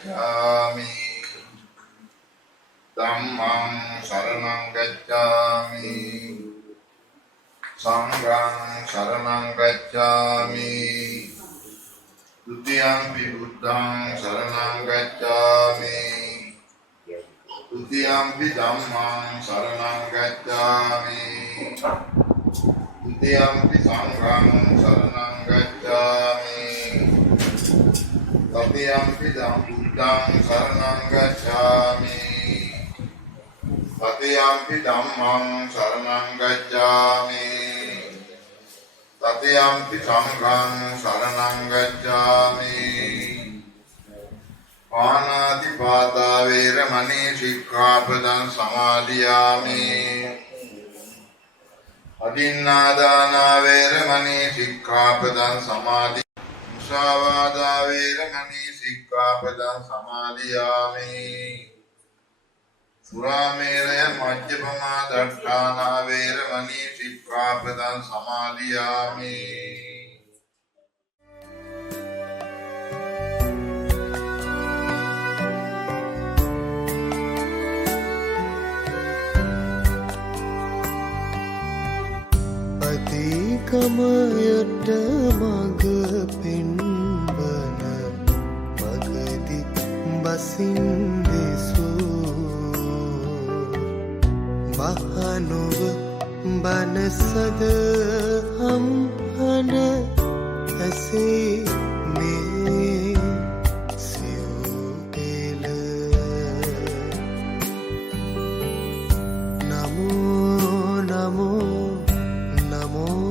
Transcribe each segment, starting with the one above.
gacchami, dhammang saranang gacchami, sanghang saranang gacchami, Tutiyampi buddhang saranang gacchami, Tutiyampi dhammang saranang gacchami, Tutiyampi sanghang saranang gacchami, Tatiyampi buddhang saranang gacchami, Tatiyampi dhammang saranang gacchami, Tatiyampi sanghang saranang gacchami. Pāṇātiපාතා vēramaṇī sikkhapadaṃ samādhiyāmi. Adinādānā vēramaṇī sikkhapadaṃ samādhiyāmi. Musāvādā vēramaṇī sikkhapadaṃ samādhiyāmi. Surāmēraya majjapamā daṭṭhānā vēramaṇī sikkhapadaṃ samādhiyāmi. කමයට මග පෙන්වන මගදි බසින් දෙසූ මහනුව බනසද හම්හන ඇසේ මේ සිව්පෙළ නමෝ නමෝ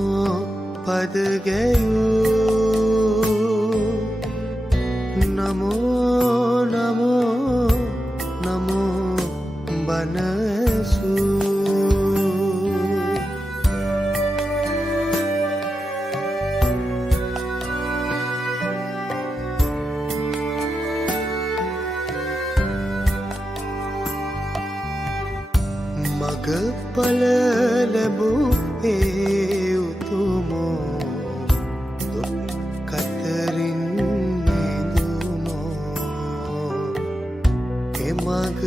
පද ගැයූ නමෝ නමෝ නමෝ බනසූ මගඵල ලැබූ ඒ උතුමෝ කතරින් නිදුනෝ එමග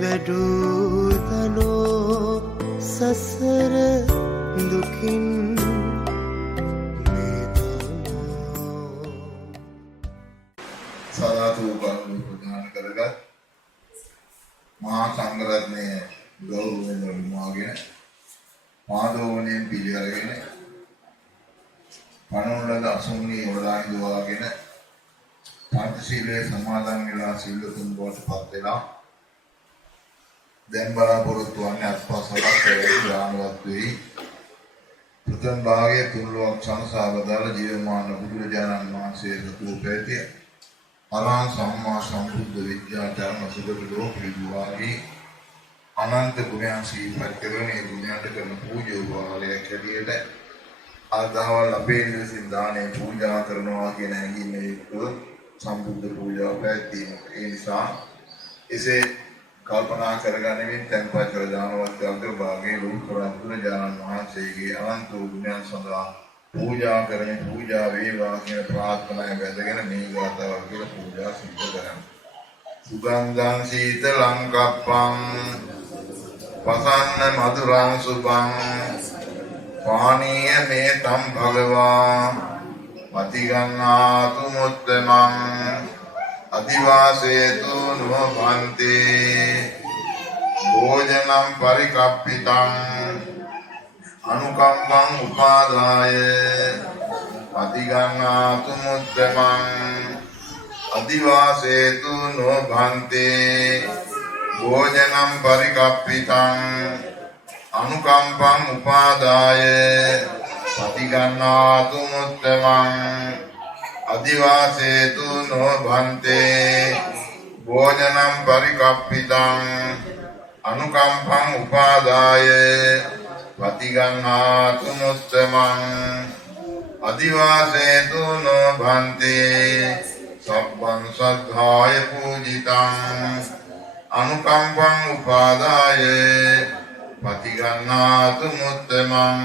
වැඩූ තනෝ සසර දුකින් මිදුනෝ. සදාතු උපන්ව ප්‍රදාන කරගත් මහා සංඝරත්නය ගෞරවයෙන් වඩුමාගෙන පාදෝවණයෙන් පිළිඅරගෙන පණවලද අසුන්ණී වඩා හිඳවාගෙන පංචශීලයේ සමාදන් වෙලා සිල්ලුතුන් බවට පත් වෙලා දැන් බලාපොරොත්තු වන්නේ අත්පසලක් දානවත් වෙයි. ප්‍රථම භාගයේ තුන්ලොවක් සංසාවදාල ජීවමාන බුදුරජාණන් වහන්සේ සතුව පැවතිය අරහං සම්මා සම්බුද්ධ විද්‍යාචරණ සුගත ලෝක විදුවාගේ අනන්ත ගුණයන් සිහිපත් කරගෙන ඒ ගුණයන්ට කරන පූජෝපහාරයක් හැටියට ආදවල් අපේ නිවසින් දානේ පූජා කරනවා කියන හැඟීමේ යුක්තව සම්බුද්ධ පූජාව පැවැත්වීම. ඒ නිසා එසේ කල්පනා කරගනිමින් තැන්පත් කර දානවත් අග්‍රභාගයේ ලෝකරත් බුදුරජාණන් වහන්සේගේ අනන්ත ගුණයන් සඳහා පූජා කරමින් පූජා වේවා කියන ප්‍රාර්ථනාව වැදගෙන මේ ගාථාව කියලා පූජා සිද්ධ කරනවා. සුගන්ධං සීතලං කප්පං පසන්න මధుරං සුභං පානීය මේතම් භගවා මතිගන්නාතු මුත්තමං අදිවාසේතු නොභන්තේ භෝජනම් පරිකප්පිතං අනුකම්පං උපාදාය මතිගන්නාතු මුත්තමං අදිවාසේතු නොභන්තේ භෝජනම් පරිකප්පිතං අනුකම්පං උපාදාය පටිගන්නාතු මුත්තමං අදිවාසේතු නොභන්තේ භෝජනම් පරිකප්පිතං අනුකම්පං උපාදාය පටිගන්නාතු මුත්තමං අදිවාසේතු නොභන්තේ සබ්බං සද්ධාය පූජිතං අනුකම්පං උපාදාය පටිගන්නාතු මුත්තමං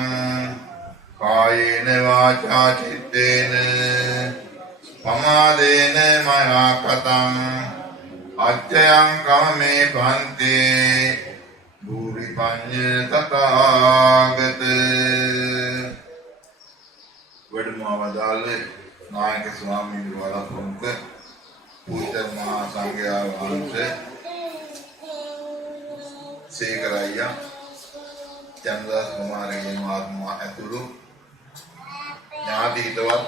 කායේන වාචා චිත්තේන පමාදේන මයා කතං අච්චයං කමමේ පන්තේ භූරි පඤ්ඤ තථාගත වැඩමවදාළ නායක ස්වාමීන් වහන්සේ ප්‍රමුඛ පූජ්‍ය මහා සංඝයා වහන්සේ සේකරయ్య චන්දදාස් කුමාරගේ මහත්මයා ඇතුළු ඥාති හිතවත්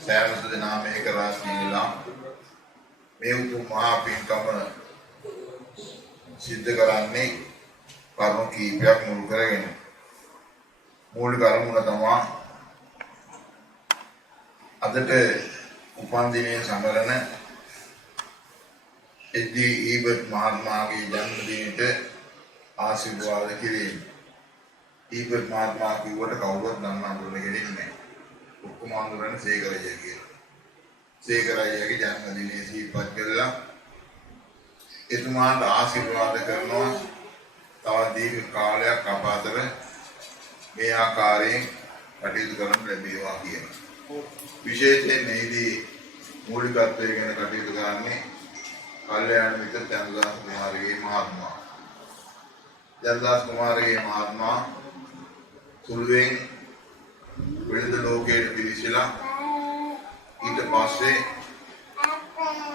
සෑම දෙනා මේක රාශීලා මේ උතුම් මහා පින්කම සිද්ධ කරන්නේ කරුණු කීපයක් මුල් කරගෙන මූලික අරමුණ තමයි අදට උපන් දිනයේ සමරන එඩ්ඩී ඊබට් මහත්මයාගේ ජන්මදිනයට ආශිර්වාද කිරීම. ඊබට් මහත්මයා කිව්වට කවුරුත් දන්න අඳුරන කෙනෙක් නැහැ. ඔක්කොම අඳුරන්නේ සේකරయ్య කියලා. සේකරయ్యගේ ජන්මදිනයේ සිහිපත් කළා. එතුමාට ආශිර්වාද කරනවා තව දීර්ඝ කාලයක් අප අතර මේ ආකාරයෙන් කටයුතු කරන්න ලැබේවා කියන. විශේෂයෙන් මේදී මූලිකත්වයෙන් කටයුතු කරන්නේ කල්යාණ මිත්‍ර චන්දදාස් කුමාරගේ මහත්මයා. චන්දදාස් කුමාරගේ මහත්මයා සුළුවෙන් වෙළඳ ලෝකයට පිවිසලා ඊට පස්සේ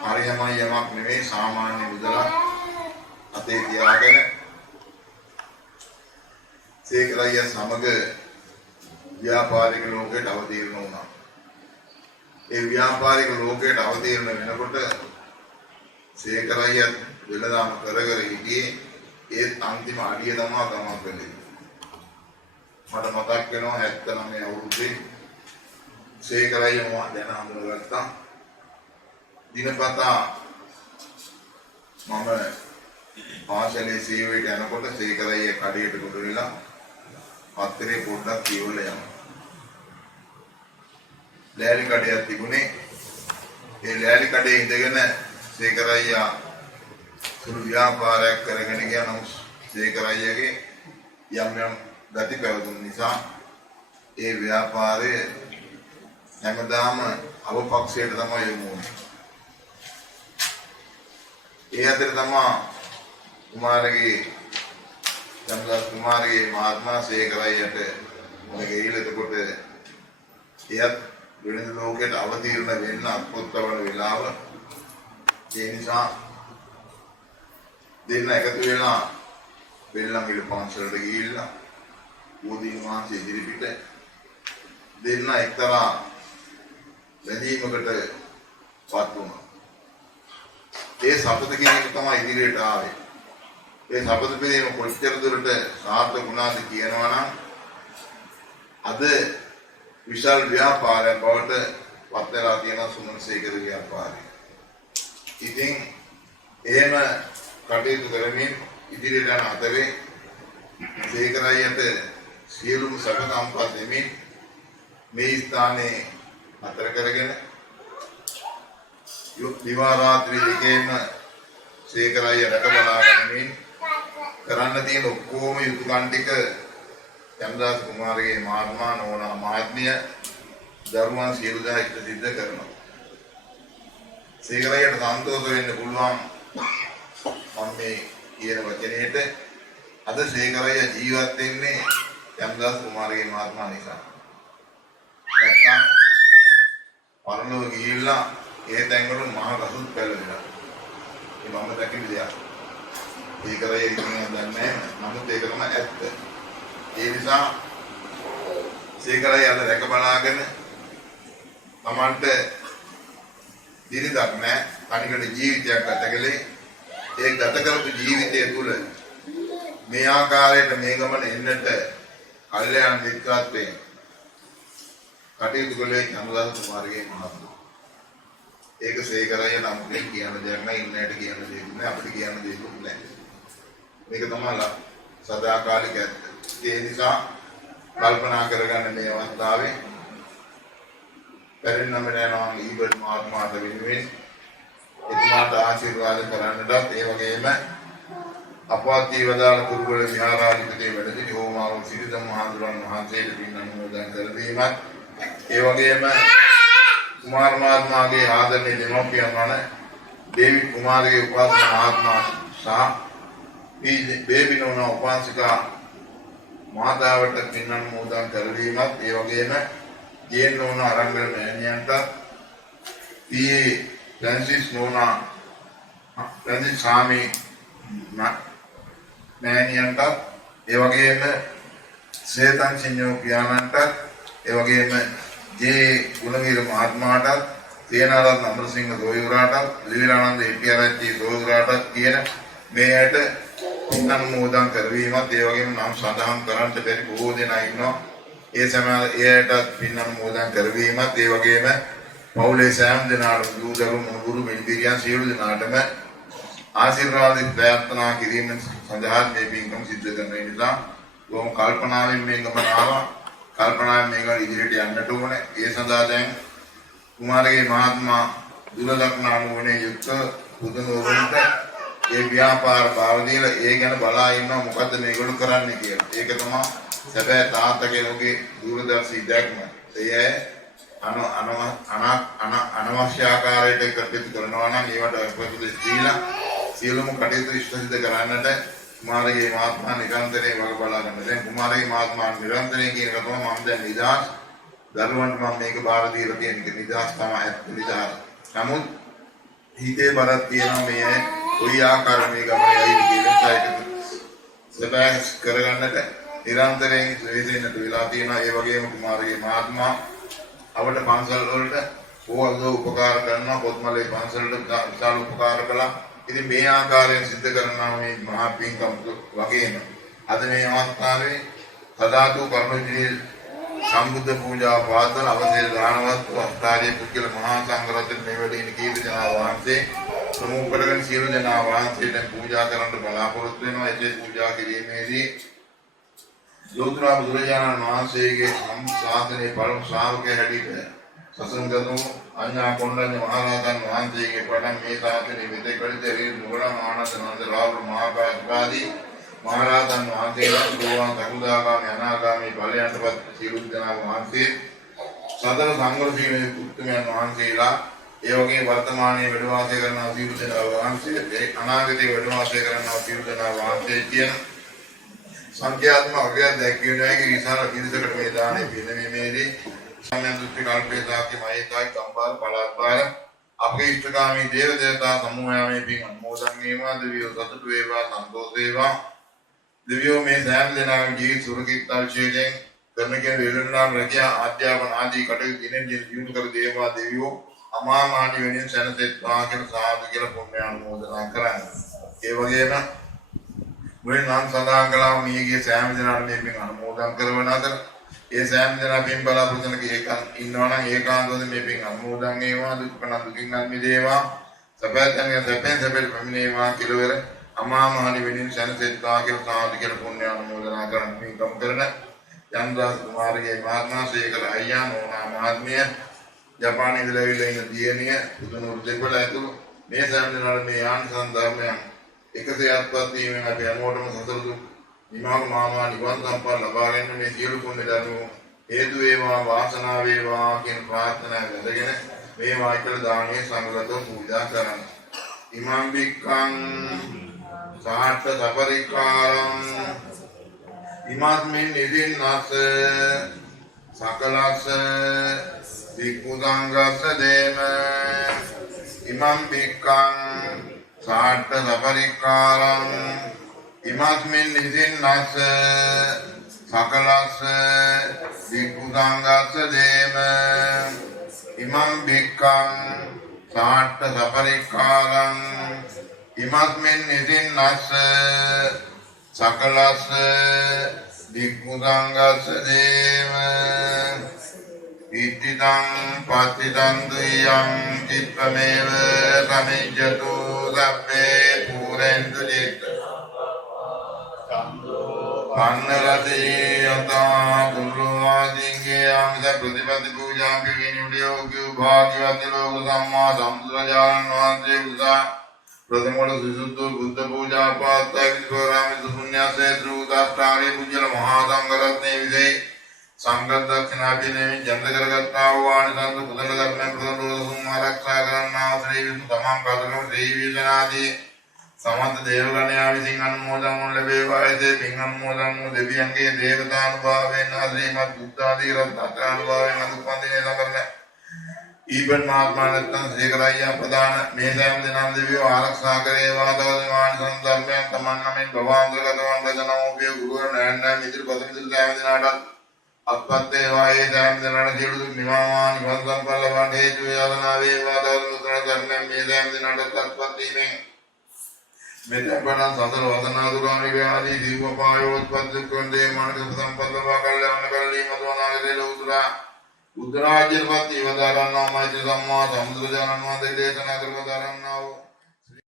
හරියමයි යමක් නෙවෙයි සාමාන්‍ය මුදලක් අතේ තියාගෙන සේකරయ్య සමග ව්‍යාපාරික ලෝකයට අවතීර්ණ වුණා. ඒ ව්‍යාපාරික ලෝකයට අවතීර්ණ වෙනකොට සේකරయ్య වෙළඳාම කර හිටියේ ඒත් අන්තිම අඩිය තමයි ගමන් කළේ. මට මතක් වෙනවා 79 අවුරුද්දේ සේකරయ్య මම දැන හඳුනගත්තා. දිනපතා මම පාසලේ සේවයට යනකොට සේකරయ్య කඩේට කොට වෙලා පත්තරේ පොඩ්ඩක් කියවලා යනවා. ලෑලි කඩයක් තිබුණේ. ඒ ලෑලි කඩේ ඉඳගෙන සේකරయ్య සුළු ව්‍යාපාරයක් කරගෙන ගියා. නමුත් සේකරయ్యගේ යම් යම් ගති පැවතුම් නිසා ඒ ව්‍යාපාරය හැමදාම අවපක්ෂයට තමයි යොමු වුනේ. ඒ අතර තමයි කුමාරගේ චන්දදාස් කුමාරගේ මහත්මයා සේකරయ్యට මොකද එතකොට එයත් වෙළඳ ලෝකයට අවතීර්ණ වෙන්න අත්පොත්තවල වෙලාව ඒ නිසා දෙන්න එකතු වෙලා වෙල්ලන්ගිල පන්සලට ගිහිල්ලා බෝධීන් වහන්සේ ඉදිරිපිට දෙන්න එක්තරා බැඳීමකට පත් වුණා. ඒ සපත කියන එක තමයි ඉදිරියට ආවේ. ඒ සපත පිළිම කොච්චර දුරට සාර්ථක වුණාද කියනවා නම් අද විශාල ව්‍යාපාරයක් බවට පත් වෙලා තියෙන සුමනසේකර ව්‍යාපාරය. ඉතින් එහෙම කටයුතු කරමින් ඉදිරියට යන අතරේ සේකරయ్యට සියලුම සැප සම්පත් දෙමින් මේ ස්ථානයේ අතර කරගෙන දිවා රාත්‍රී දෙකේම සේකරయ్య රැක බලා ගැනීමෙන් කරන්න තියෙන ඔක්කොම යුතුයකම් ටික චන්දදාස් කුමාරගේ මහත්මයා නෝනා මහත්මිය ධර්මයන් සියලු දා සිද්ධ කරනවා. සේකරయ్యට සන්තෝෂ වෙන්න පුළුවන් මම මේ කියන වචනේට අද සේකරయ్య ජීවත් වෙන්නේ චන්දදාස් කුමාරගේ මහත්මයා නිසා. නැත්නම් පරලෝක ගිහිල්ලා ඒ තැන්වල මහ ගසුත් පැලවිලා. ඒ මම දැකින දෙයක්. සේකරయ్య ඉන්නේ දන්නේ නමුත් ඒක තමයි ඇත්ත. ඒ නිසා සේකරయ్య අද රැක බලාගෙන තමන්ට දිරිදක් නැහැ. තනිකඩ ජීවිතයක් ගත කළේ. ඒ ගත කරපු ජීවිතය තුළ මේ ආකාරයට මේ ගමන එන්නට කල්යාණ මිත්‍රත්වයෙන් කටයුතු කළේ චන්දදාස් කුමාරගේ මහත්මයා. ඒක සේකරయ్య නම් කියන දෙයක් නෑ. ඉන්නට කියන දෙයක් නෑ. අපිට කියන දෙයක් නෑ. මේක තමයි සදාකාලික ඇත්ත. ඒ නිසා කල්පනා කරගන්න මේ අවස්ථාවේ පරිණාම යනවා ඊබට් මහත්මයාට වෙනුවෙන් එතුමාට ආශිර්වාද කරන්නටත් ඒ වගේම අපවත් ජීවදාන කුරුගල විහාරාධිපති වැඩ සිටි හෝමාව සිරිදම් මහඳුරන් වහන්සේට පින් අනුමෝදන් කර දීමත් ඒ වගේම කුමාර මහත්මයාගේ ආදරණීය දෙමව්පියන් වන डेविड कुमारගේ උපාසක මහත්මයා සහ බේබි නෝනා උපාසිකා මාතාවට පින් අනුමෝදන් කරවීමත් ඒ වගේම ජේන් නෝනා අරංගල මෑණියන්ට ෆ්‍රැන්සිස් නෝනා ප්‍රදීප් සාමි මෑණියන්ට ඒ වගේම සේතන් සිඤ්ඤෝ පියාණන්ට ඒ වගේම ජේ ගුණවීර මහත්මයාට තේනාරත්න අමරසිංහ දෝයුරාට ලීලානන්ද හිටියාරච්චි දෝයුරාට කියන මේ ඇයට පින් අනුමෝදන් කරවීමත් ඒ වගේම නම් සඳහන් කරන්නට බැරි බොහෝ දෙනා ඉන්නවා ඒ සමහර එයට පින් අනුමෝදන් කරවීමත් ඒ වගේම පවුලේ සෑම දෙනාටම දූදරු මුණුබුරු මිනිබිරියන් සියලු දෙනාටම ආශිර්වාද ප්‍රාර්ථනා කිරීම සඳහා මේ පින්කම් සිද්ධ කරන නිසා බොහොම කල්පනාවෙන් මේ ගමන ආවා. කල්පනාවෙන් මේක ඉදිරියට යන්නට ඕනේ. ඒ සඳහා දැන් කුමාරගේ මහත්මයා දුරලක්ෂණ අනුවනේ යුක්ත බුදුනෝරුන්ට ඒ ව්‍යාපාර භාව දීලා ඒ ගැන බලා ඉන්නවා මොකද්ද මේගොල්ලෝ කරන්නේ කියලා. ඒක තමයි සැබෑ තාත්තගේ දූරදර්ශී දැක්ම. ඒ අනවශ්‍ය ආකාරයට කටයුතු කරනවා නම් ඒවට ප්‍රතිදේශ දීලා සියලුම කටයුතු ඉෂ්ටසිද්ධ කරන්නට කුමාරගේ මහත්මයා නිරන්තරයෙන් වග බලා ගන්න. දැන් කුමාරගේ මහත්මයා නිරන්තරයෙන් කියන එක තමයි මම දැන් නිදහස් දරුවන්ට මම මේක බාර දීලා තියෙන එක නිදහස් තමයි ඇත්ත නිදහස්. නමුත් හිතේ බරක් තියෙනවා මේ කොයි ආකාරයෙන් මේ ගමනේ ඇවිත් කියලා ඒක සබැස් කරගන්නට නිරන්තරයෙන් වේදෙන්නට වෙලා තියෙනවා. ඒ වගේම කුමාරගේ මහත්මයා අපට පන්සල් වලට ඕවද උපකාර කරනවා පොත්මලේ පන්සලට විශාල උපකාර කළා. ඉතින් මේ ආකාරයෙන් සිද්ධ කරනවා මේ මහා පින්කම් වගේම අද මේ අවස්ථාවේ සදාතු කරුණාජී සම්බුද්ධ පූජා පාදන අවසර දානවත් අවස්ථාවේ පුද්ගල මහා සංඝරත්න මෙවැඩින කීර්ති ජනා වහන්සේ ප්‍රමුඛ කරගෙන සියලු ජනා වහන්සේට පූජා කරන්න බලාපොරොත්තු වෙනවා. ඒ පූජා කිරීමේදී ලෝතර බුදුරජාණන් වහන්සේගේ ශාසනයේ පරම ශ්‍රාවකයා හැටියට සසංගතෝ අඤ්ඤා කොණ්ඩඤ්ඤ මහරහතන් වහන්සේගේ පටන් මේ ශාසනයේ මෙතෙකදී නුවණ ආනන්ද රාහුල මහාපාදී මහරහතන් වහන්සේලා සෝවාන් සකදාගාමී අනාගාමී ඵලයන්ටපත් සියලු දෙනා වහන්සේ සතර සංඝරත්නයේ උත්තමයන් වහන්සේලා ඒ වගේ වර්තමානයේ වැඩ වාසය කරන සියලු දෙනා වහන්සේ අනාගතයේ වැඩ වාසය කරන සියලු දෙනා වහන්සේ කියන සංඛ්‍යාත්මක අගයන් දැක්විය නොහැකි විශාල පිරිසකට මේ දාණය පිළිමේදී සම්යන් දෘෂ්ටි කල්පේ සාක්‍ය මහේකායි කම්බාර පළාත්පාර අපේ ඉෂ්ඨකාමී දේව දේවතා සමූහයමේ පින් අනුමෝදන් වේවා. දෙවියෝ සතුටු වේවා, සන්තෝෂ වේවා. දෙවියෝ මේ සෑම දෙනාගේ ජීවිත සුරකිත අවශ්‍යයෙන් කරන කියන වේලනාම රැකියා අධ්‍යාපන ආදී කටයුතු දිනෙන් දින දියුණු කර දේවා. දෙවියෝ අමා මහ නිවනින් සැනසෙත්වා කියලා සාදු කියලා පුණ්‍ය අනුමෝදනා කරන්නේ. ඒ වගේම මුලින් නම් සඳහන් කළා මියගේ සෑම දෙනාට මේ පින් අනුමෝදන් කරවන අතර ඒ සෑම දෙනා පින් බලාපොරොත්තු වෙන එකක් ඉන්නවා නම් ඒකාන්තයෙන් මේ පින් අනුමෝදන් වේවා. දුක්ඛ දුකින් මිදේවා. සපයන් සපෙන් පැමිණේවා කිලවර අමා මහ නිවනින් සැනසෙත්වා කියලා සාදු කියලා පුණ්‍ය අනුමෝදනා කරන පින්කම් කරන යන්දාස් කුමාරගේ මහත්මයා සේකර අයියා නෝනා මහත්මිය ජපානයේ ඉඳලා ඉන්න දියණිය බුදුනුරු දෙපළ ඇතුළු මේ සෑම දෙනාට මේ ආනිසංස ධර්මයන් එකසේ අත්පත් වීමෙන් අපි හැමෝටම සසර දුක් නිමාව මාමා නිවන් සම්පත් ලබා ගැනීම මේ සියලු පුණ්‍ය ධර්ම හේතු වේවා වාසනාව වේවා කියන ප්‍රාර්ථනාව කරගෙන මේ වාක්‍යල දානීය සංගතව පූජා කරන්න. ඉමං වික්ඛං සාත්ත සපරිකාරං ඉමස්මින් නිදින්නස සකලස්ස විකුදංගස්ස දේම ඉමං වික්ඛං සාත්ත සපරිකාරං ඉමස්මින් නිදින්නස සකලස්ස විකුදංගස්ස දේම ඉමං වික්ඛං සාත්ත සපරිකාරං ඉමස්මින් නිදින්නස සකලස්ස විකුදංගස්ස දේම ඉතිදං පතිදං දුයං චිත්තමේව සමිජ්ජතු සබ්බේ පුරෙන්දු චිත්ත පන්නරතේ යතා පුරුවාදීගේ අංග ප්‍රතිපද පූජා කිවිනියෝග්‍ය භාග්‍යවති ලෝක සම්මා සම්බුදුරජාණන් වහන්සේ උදා ප්‍රථමවල සුසුද්ධ බුද්ධ පූජා පාත්තයි විස්වරාමි පුණ්‍යසේ ත්‍රුදාස්ඨාරේ පුජ්‍යල මහා සංඝරත්නයේ විදේ සංඝ දක්ෂිනාපිනේ ජන්ද කරගත්තා වූ ආනිසංස කුසල ධර්මයන් ප්‍රදෝසුම් ආරක්ෂා කරන්නා වූ ශ්‍රී විष्ණු තමන් කතරම ශ්‍රී විෂනාදී සමන්ත දේවගණයා විසින් අනුමෝදන් වන ලැබේවායතේ පින් අනුමෝදන් වූ දෙවියන්ගේ දේවතානුභාවයෙන් ශ්‍රීමත් බුද්ධ ආදී රත්නානුභාවයෙන් අනුපන්දිනේ සමරන ඊබන් මහත්මයාණන් සේකරයියා ප්‍රදාන මේ සෑම දිනම දෙවියෝ ආරක්ෂා කරේවා දවසමාන සම්දර්මයන් තමන් නමින් භවාන්තරගතවන් රජනෝපිය ගුරු නෑන්නා මිත්‍ර පදමිත්‍ර සෑම දිනාටත් අත්පත් වේවායේ සෑම දිනකට සියලු දුක් නිවාවා නිවන් සම්පන්න ලබන්න හේතු වේවා වේවා දවසම ධර්මයන් මේ සෑම දිනකට අත්පත් වීමෙන් මෙතන බණ සතර වදනා දුරානි වේආදී දීවපායෝත්පත් දුක්ඛන්දේ මානසික සම්පන්නව කල්යාණ කල්ලි මදවනාගේ ලෝතුරා උද්දරාජ්‍යපති වදාරන්නා මෛත්‍රී සම්මා සම්බුදුරජාණන් වහන්සේ දේශනා කරන දාරන්නා වූ